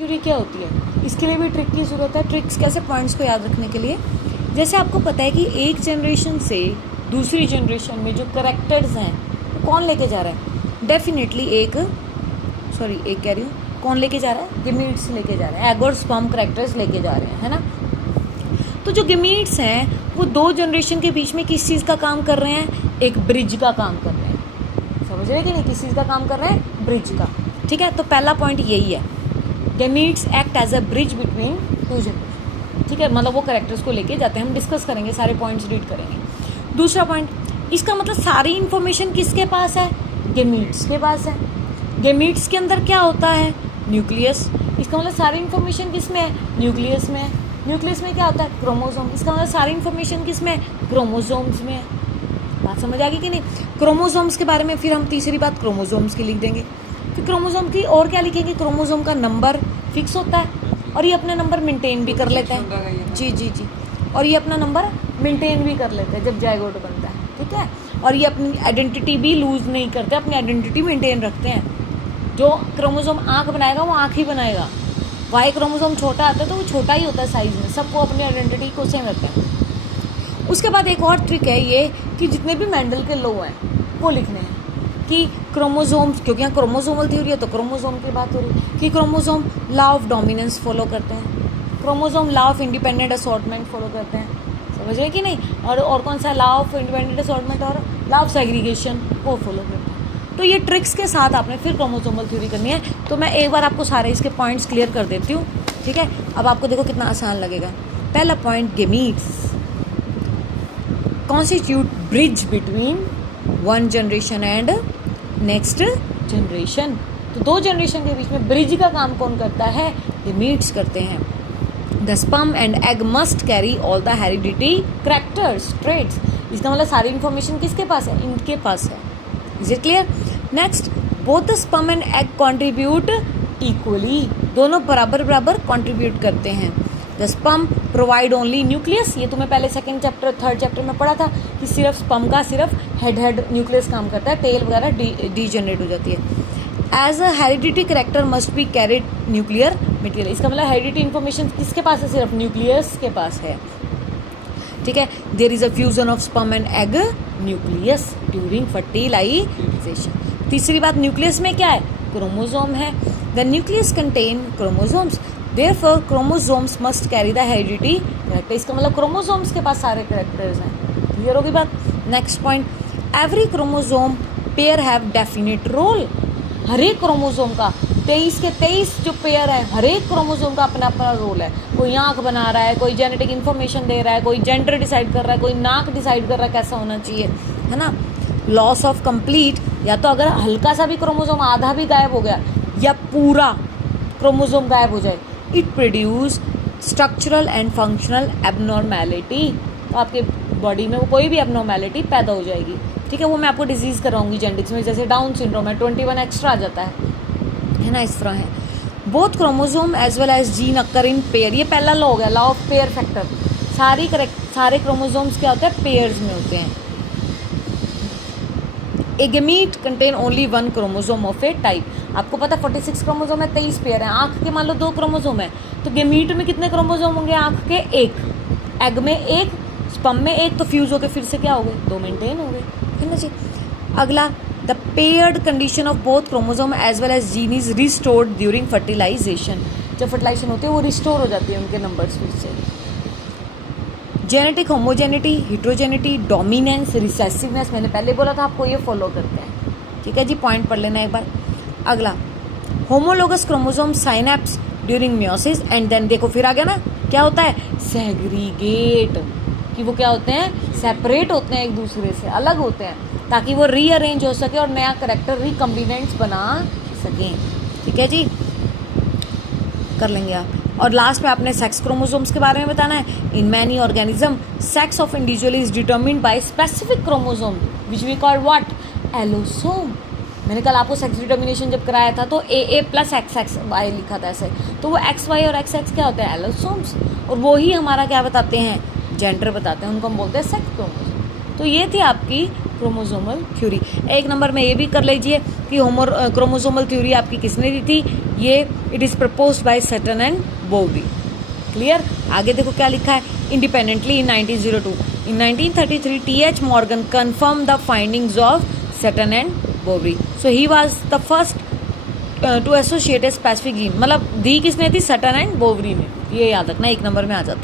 Theory क्या होती है, इसके लिए भी ट्रिक की ज़रूरत है। ट्रिक्स कैसे, पॉइंट्स को याद रखने के लिए, जैसे आपको पता है कि एक जनरेशन से दूसरी जनरेशन में जो करेक्टर्स हैं वो कौन लेके जा रहा है, डेफिनेटली एक कह रही हूँ, कौन लेके जा रहा है, गेमीट्स लेके जा रहे हैं, एग और स्पर्म करेक्टर्स लेके जा रहे हैं, है ना। तो जो गेमीट्स हैं वो दो जनरेशन के बीच में किस चीज़ का काम कर रहे हैं, एक ब्रिज का काम कर रहे हैं, समझ रहे हैं कि नहीं, किस चीज़ का काम कर रहे हैं, ब्रिज का। ठीक है, तो पहला पॉइंट यही है, gametes act as a bridge between two generation. ठीक है, मतलब वो करेक्टर्स को लेके जाते हैं, हम डिस्कस करेंगे, सारे पॉइंट्स रीड करेंगे। दूसरा पॉइंट, इसका मतलब सारी इन्फॉर्मेशन किसके पास है, गेमीट्स के पास है। गेमीट्स के अंदर क्या होता है, न्यूक्लियस, इसका मतलब सारी इन्फॉर्मेशन किस में है, न्यूक्लियस में है। न्यूक्लियस में क्या होता है, क्रोमोसोम, इसका मतलब सारी इन्फॉर्मेशन किस में है, क्रोमोसोम्स में है। बात समझ आ गई कि नहीं। क्रोमोसोम्स के बारे में फिर हम तीसरी बात क्रोमोसोम्स की लिख देंगे, फिर क्रोमोसोम की और क्या लिखेंगे, क्रोमोसोम का नंबर फिक्स होता है और ये अपना नंबर मेंटेन भी कर लेते हैं। जी, और ये अपना नंबर मेंटेन भी कर लेते हैं जब जाइगोट बनता है। ठीक है, और ये अपनी आइडेंटिटी भी लूज नहीं करते, अपनी आइडेंटिटी मेंटेन रखते हैं। जो क्रोमोसोम आँख बनाएगा वो आँख ही बनाएगा, वाई क्रोमोसोम छोटा आता है तो वो छोटा ही होता है साइज में, सबको अपनी आइडेंटिटी को सेम रखते हैं। उसके बाद एक और ट्रिक है ये कि जितने भी मेंडल के लॉ हैं वो लिखने हैं कि क्रोमोसोम्स, क्योंकि यहाँ क्रोमोसोमल थ्योरी है तो क्रोमोसोम की बात हो रही है, कि chromosome law of dominance follow करते हैं, chromosome law of independent assortment follow करते हैं, समझ रहे कि नहीं। और कौन सा, लॉ ऑफ इंडिपेंडेंट असॉर्टमेंट और लॉ ऑफ सेग्रीगेशन, वो फॉलो करते हैं। तो ये ट्रिक्स के साथ आपने फिर क्रोमोसोमल थ्योरी करनी है। तो मैं एक बार आपको सारे इसके पॉइंट्स क्लियर कर देती हूँ। ठीक है, अब आपको देखो कितना आसान लगेगा। पहला point, gametes constitute bridge between one generation and next generation. तो दो जनरेशन के बीच में ब्रिज का काम कौन करता है, गेमीट्स करते हैं। The sperm and egg must carry all the heredity characters traits, इसका मतलब सारी इंफॉर्मेशन किसके पास है, इनके पास है। Is it clear. Next, both the sperm and egg contribute equally, दोनों बराबर बराबर कॉन्ट्रीब्यूट करते हैं। The sperm provide only nucleus, ये तुम्हें पहले सेकंड चैप्टर थर्ड चैप्टर में पढ़ा था कि सिर्फ स्पर्म का सिर्फ हेड न्यूक्लियस काम करता है, टेल वगैरह डीजनरेट हो जाती है। As a heredity character must be carried nuclear material, इसका मतलब हेरिडिटी इन्फॉर्मेशन किसके पास है, सिर्फ न्यूक्लियस के पास है। ठीक है, there is a fusion of sperm and egg nucleus during fertilisation. तीसरी बात, न्यूक्लियस में क्या है, क्रोमोसोम है। The nucleus contain chromosomes, therefore chromosomes must carry the heredity character, इसका मतलब क्रोमोसोम्स के पास सारे कैरेक्टर्स हैं। क्लियर होगी बात। Next point, every chromosome pair have definite role, हर एक क्रोमोसोम का 23 के 23 जो पेयर है, हर एक क्रोमोसोम का अपना अपना रोल है। कोई आँख बना रहा है, कोई जेनेटिक इन्फॉर्मेशन दे रहा है, कोई जेंडर डिसाइड कर रहा है, कोई नाक डिसाइड कर रहा है कैसा होना चाहिए, है ना। लॉस ऑफ कंप्लीट, या तो अगर हल्का सा भी क्रोमोसोम आधा भी गायब हो गया या पूरा क्रोमोसोम गायब हो जाए, it produce structural and functional abnormality, तो आपके बॉडी में वो कोई भी एबनॉर्मैलिटी पैदा हो जाएगी। ठीक है, वो मैं आपको डिजीज़ कराऊंगी जेनेटिक्स में, जैसे डाउन सिंड्रोम है, 21 एक्स्ट्रा आ जाता है ना, इस तरह है। Both chromosome as well as gene occur in pair, ये पहला लॉ हो गया, लॉ ऑफ पेयर फैक्टर। सारे क्रोमोसोम्स क्या होते हैं, पेयर्स में होते हैं। A gamete contain only one chromosome of a type, आपको पता 46 क्रोमोसोम है, 23 पेयर है। आँख के मान लो 2 क्रोमोसोम है, तो गेमीट में कितने क्रोमोसोम होंगे, आँख के 1, एग में 1, स्पर्म में 1, तो फ्यूज होकर फिर से क्या हो गए, 2 मेंटेन हो गए, है ना जी। अगला, the paired condition of both chromosome as well as gene is restored during fertilisation, जब फर्टिलाइजेशन होती है वो रिस्टोर हो जाती है उनके नंबर्स फिर से। Genetic homogeneity, heterogeneity, dominance, recessiveness, मैंने पहले बोला था आपको, ये फॉलो करते हैं। ठीक है जी, पॉइंट पढ़ लेना एक बार। अगला, homologous chromosome synapse during meiosis and then, देखो फिर आ गया ना, क्या होता है, सेग्रीगेट, कि वो क्या होते हैं, सेपरेट होते हैं, एक दूसरे से अलग होते हैं, ताकि वो रीअरेंज हो सके और नया करेक्टर रिकम्बिनेंट्स बना सकें। ठीक है जी, कर लेंगे आप। और लास्ट में आपने सेक्स क्रोमोसोम्स के बारे में बताना है। In many organism sex of individual is determined by specific chromosome which we call what, allosome. मैंने कल आपको सेक्स डिटर्मिनेशन जब कराया था तो AA प्लस XXY लिखा था ऐसे, तो वो XY और XX क्या होते हैं, एलोसोम्स, और वो ही हमारा क्या बताते हैं, जेंडर बताते हैं, उनको हम बोलते हैं सेक्स क्रोमोसोम। तो ये थी आपकी क्रोमोसोमल थ्योरी। एक नंबर में ये भी कर लीजिए कि क्रोमोसोमल थ्योरी आपकी किसने दी थी, ये it is proposed by Sutton and Boveri. Clear. आगे देखो क्या लिखा है, independently in 1902 in 1933 T H. Morgan confirm the findings of Sutton and Boveri. So he was the first to associate a specific gene. मतलब दी किसने थी, सटन एंड बोवेरी ने। ये याद रखना, 1 नंबर में आ जाता है।